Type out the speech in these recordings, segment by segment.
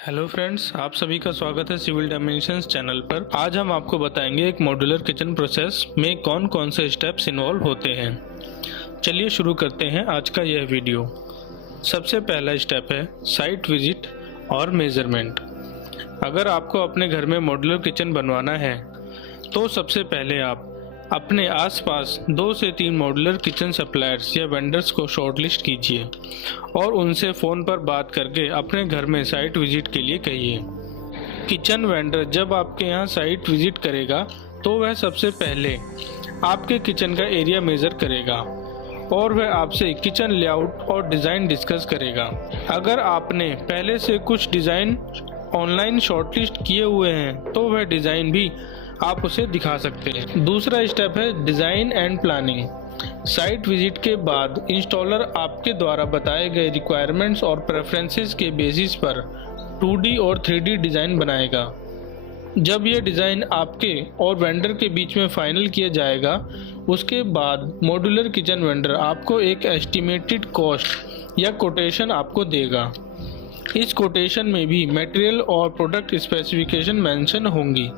Hello friends, आप सभी का स्वागत है सिविल डायमेंशंस चैनल पर। आज हम आपको बताएंगे एक मॉड्यूलर किचन प्रोसेस में कौन कौन से स्टेप्स इन्वॉल्व होते हैं। चलिए शुरू करते हैं आज का यह वीडियो। सबसे पहला स्टेप है साइट विजिट और मेजरमेंट। अगर आपको अपने घर में मॉड्यूलर किचन बनवाना है तो सबसे पहले आप अपने आसपास 2 से 3 मॉड्यूलर किचन सप्लायर्स या वेंडर्स को शॉर्टलिस्ट कीजिए और उनसे फ़ोन पर बात करके अपने घर में साइट विजिट के लिए कहिए। किचन वेंडर जब आपके यहाँ साइट विजिट करेगा तो वह सबसे पहले आपके किचन का एरिया मेज़र करेगा और वह आपसे किचन लेआउट और डिज़ाइन डिस्कस करेगा। अगर आपने पहले से कुछ डिज़ाइन ऑनलाइन शॉर्टलिस्ट किए हुए हैं तो वह डिज़ाइन भी आप उसे दिखा सकते हैं। दूसरा स्टेप है design and planning. Site visit के बाद इंस्टॉलर आपके द्वारा बताए गए रिक्वायरमेंट्स और प्रेफरेंसेस के बेसिस पर 2D और 3D डिज़ाइन बनाएगा। जब यह डिज़ाइन आपके और वेंडर के बीच में फाइनल किया जाएगा, उसके बाद मॉड्यूलर किचन वेंडर आपको एक एस्टिमेटेड कॉस्ट या कोटेशन आपको देगा। इस कोटेशन में भी मटेरियल और प्रोडक्ट स्पेसिफिकेशन मेंशन होंगी,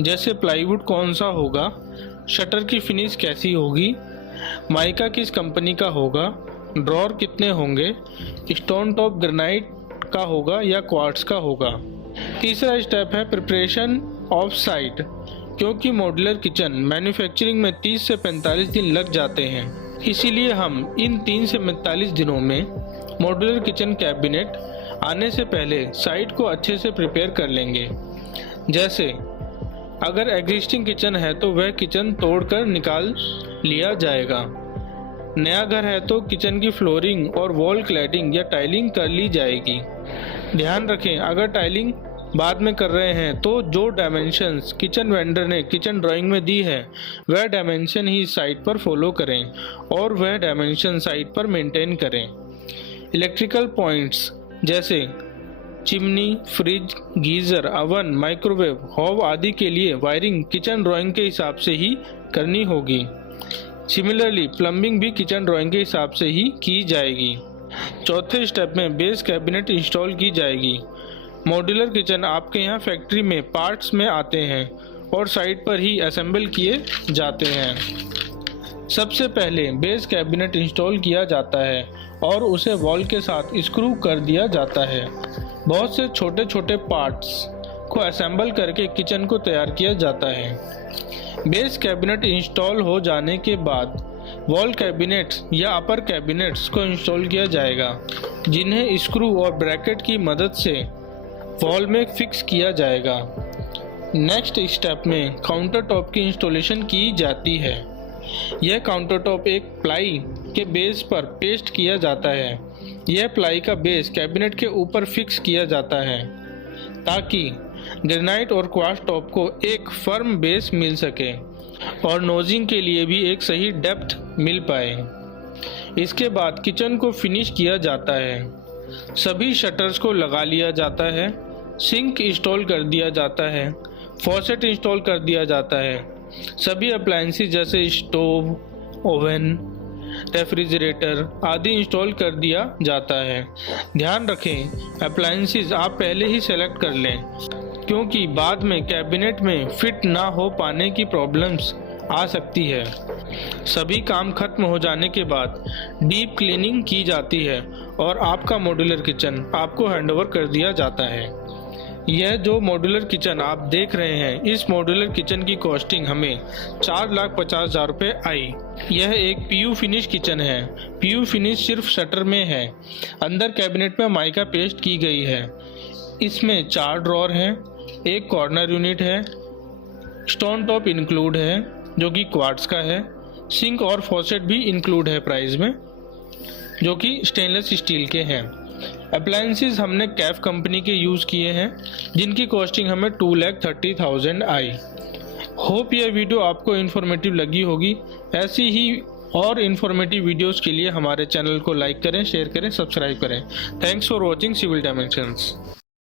जैसे प्लाईवुड कौन सा होगा, शटर की फिनिश कैसी होगी, माइका किस कंपनी का होगा, ड्रॉर कितने होंगे, स्टोन टॉप ग्रेनाइट का होगा या क्वार्ट्ज का होगा। तीसरा स्टेप है प्रिपरेशन ऑफ साइट। क्योंकि मॉड्यूलर किचन मैन्युफैक्चरिंग में 30 से 45 दिन लग जाते हैं, इसीलिए हम इन 3 से 45 दिनों में मॉड्यूलर किचन कैबिनेट आने से पहले साइट को अच्छे से प्रिपेयर कर लेंगे। जैसे अगर एग्जिस्टिंग किचन है तो वह किचन तोड़कर निकाल लिया जाएगा। नया घर है तो किचन की फ्लोरिंग और वॉल क्लैडिंग या टाइलिंग कर ली जाएगी। ध्यान रखें, अगर टाइलिंग बाद में कर रहे हैं तो जो डायमेंशंस किचन वेंडर ने किचन ड्राइंग में दी है वह डायमेंशन ही साइट पर फॉलो करें और वह डायमेंशन साइट पर मेंटेन करें। इलेक्ट्रिकल पॉइंट्स जैसे chimney, fridge, geyser, oven, microwave, hob आदि के लिए वायरिंग किचन ड्राइंग के हिसाब से ही करनी होगी। सिमिलरली प्लम्बिंग भी किचन ड्राइंग के हिसाब से ही की जाएगी। चौथे स्टेप में बेस कैबिनेट इंस्टॉल की जाएगी। मॉड्यूलर किचन आपके यहाँ फैक्ट्री में पार्ट्स में आते हैं और साइट पर ही असेंबल किए जाते हैं। सबसे पहले बेस कैबिनेट इंस्टॉल किया जाता है और उसे वॉल के साथ स्क्रू कर दिया जाता है। बहुत से छोटे छोटे पार्ट्स को असेंबल करके किचन को तैयार किया जाता है। बेस कैबिनेट इंस्टॉल हो जाने के बाद वॉल कैबिनेट्स या अपर कैबिनेट्स को इंस्टॉल किया जाएगा, जिन्हें स्क्रू और ब्रैकेट की मदद से वॉल में फिक्स किया जाएगा। नेक्स्ट स्टेप में काउंटर टॉप की इंस्टॉलेशन की जाती है। यह काउंटर टॉप एक प्लाई के बेस पर पेस्ट किया जाता है। यह प्लाई का बेस कैबिनेट के ऊपर फिक्स किया जाता है ताकि ग्रेनाइट और क्वार्ट्ज टॉप को एक फर्म बेस मिल सके और नोजिंग के लिए भी एक सही डेप्थ मिल पाए। इसके बाद किचन को फिनिश किया जाता है। सभी शटर्स को लगा लिया जाता है, सिंक इंस्टॉल कर दिया जाता है, फॉसेट इंस्टॉल कर दिया जाता है। सभी अप्लायंसेस जैसे स्टोव, ओवन, रेफ्रिजरेटर आदि इंस्टॉल कर दिया जाता है। ध्यान रखें, अप्लायंसेस आप पहले ही सेलेक्ट कर लें, क्योंकि बाद में कैबिनेट में फिट ना हो पाने की प्रॉब्लम्स आ सकती है। सभी काम खत्म हो जाने के बाद डीप क्लीनिंग की जाती है और आपका मॉड्यूलर किचन आपको हैंडओवर कर दिया जाता है। यह जो मॉड्यूलर किचन आप देख रहे हैं, इस मॉड्यूलर किचन की कॉस्टिंग हमें 4,50,000 रुपये आई। यह एक PU फिनिश किचन है। PU फिनिश सिर्फ शटर में है। अंदर कैबिनेट में माइका पेस्ट की गई है। इसमें 4 ड्रॉर हैं, एक कॉर्नर यूनिट है, स्टोन टॉप इंक्लूड है जो कि क्वार्ट्ज का है, सिंक और फॉसेट भी इंक्लूड है प्राइस में, जो कि स्टेनलेस स्टील के हैं। अप्लायंसेस हमने कैफ कंपनी के यूज़ किए हैं, जिनकी कॉस्टिंग हमें 2,30,000 आई। होप यह वीडियो आपको इन्फॉर्मेटिव लगी होगी। ऐसी ही और इन्फॉर्मेटिव वीडियोस के लिए हमारे चैनल को लाइक करें, शेयर करें, सब्सक्राइब करें। Thanks for watching civil dimensions.